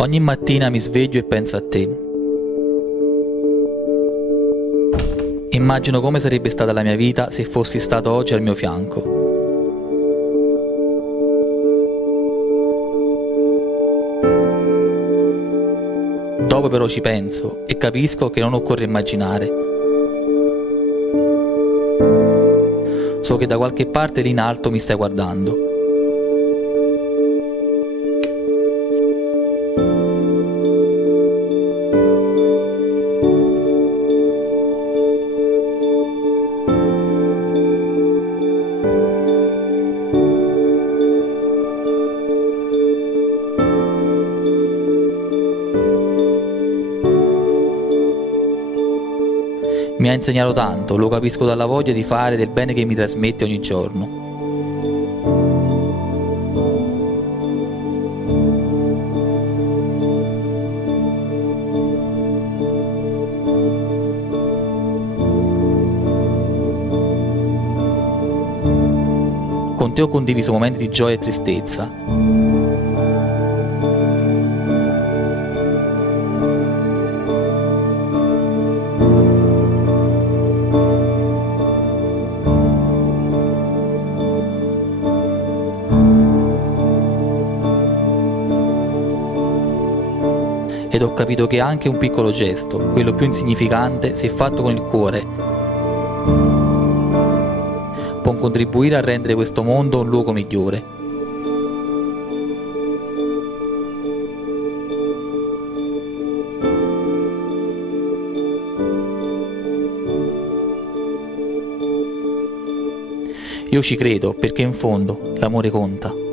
Ogni mattina mi sveglio e penso a te. Immagino come sarebbe stata la mia vita se fossi stato oggi al mio fianco. Dopo però ci penso e capisco che non occorre immaginare. So che da qualche parte lì in alto mi stai guardando. Mi ha insegnato tanto, lo capisco dalla voglia di fare del bene che mi trasmette ogni giorno. Con te ho condiviso momenti di gioia e tristezza. Ed ho capito che anche un piccolo gesto, quello più insignificante, se fatto con il cuore, può contribuire a rendere questo mondo un luogo migliore. Io ci credo perché in fondo l'amore conta.